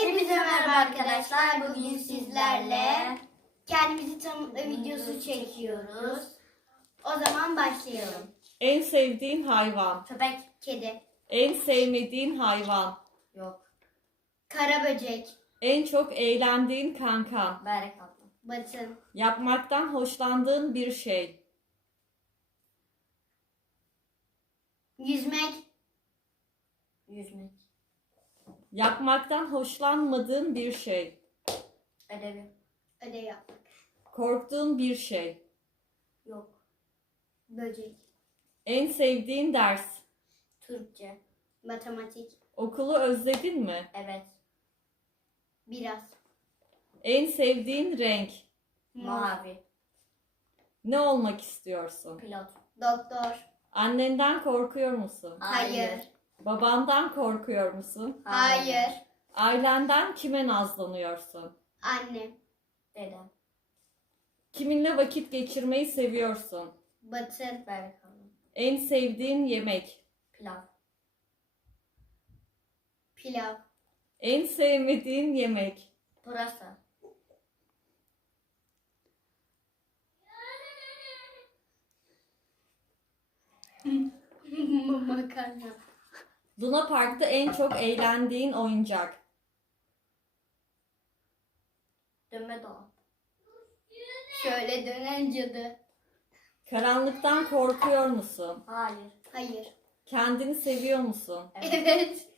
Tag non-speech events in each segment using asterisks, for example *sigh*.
Hepinize merhaba arkadaşlar. Bugün sizlerle kendimizi tanıtma videosu çekiyoruz. O zaman başlayalım. En sevdiğin hayvan. Köpek, kedi, En sevmediğin hayvan. yok. Kara böcek, En çok eğlendiğin kankan. berek abla. Batın, Yapmaktan hoşlandığın bir şey. yüzmek, yüzmek. Yapmaktan hoşlanmadığın bir şey. Ödevi, ödev yapmak. Korktuğun bir şey. Yok. Böcek, En sevdiğin ders. Türkçe, matematik, Okulu özledin mi? evet. Biraz. En sevdiğin renk. Mavi, Ne olmak istiyorsun? pilot, doktor, Annenden korkuyor musun? hayır, Babandan korkuyor musun? hayır, Ailenden kime nazlanıyorsun? annem, dedem. Kiminle vakit geçirmeyi seviyorsun? Batın. Berek abla. En sevdiğin yemek. Pilav. Pilav. En sevmediğin yemek. Pırasa. *laughs* Makarna. Luna Park'ta en çok eğlendiğin oyuncak. Dönme dolap. Şöyle dönen cadı. Karanlıktan korkuyor musun? Hayır. Hayır. Kendini seviyor musun? Evet.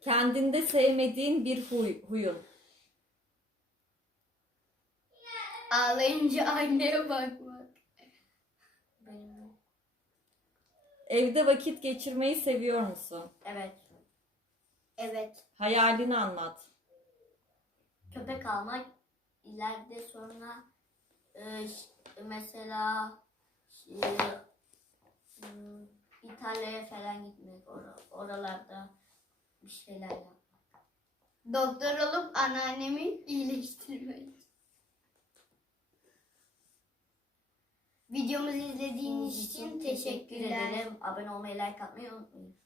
Kendinde sevmediğin bir huy, huyun. Ağlayınca anneye bakmak. Benim. Evde vakit geçirmeyi seviyor musun? Evet. Evet. Hayalini anlat. köpek almak ileride sonra e, ş- mesela e, hmm, İtalya'ya falan gitmek or- oralarda bir şeyler yapmak. Doktor olup anneannemi iyileştirmek. Videomuzu izlediğiniz için teşekkürler. Abone olmayı, like atmayı unutmayın.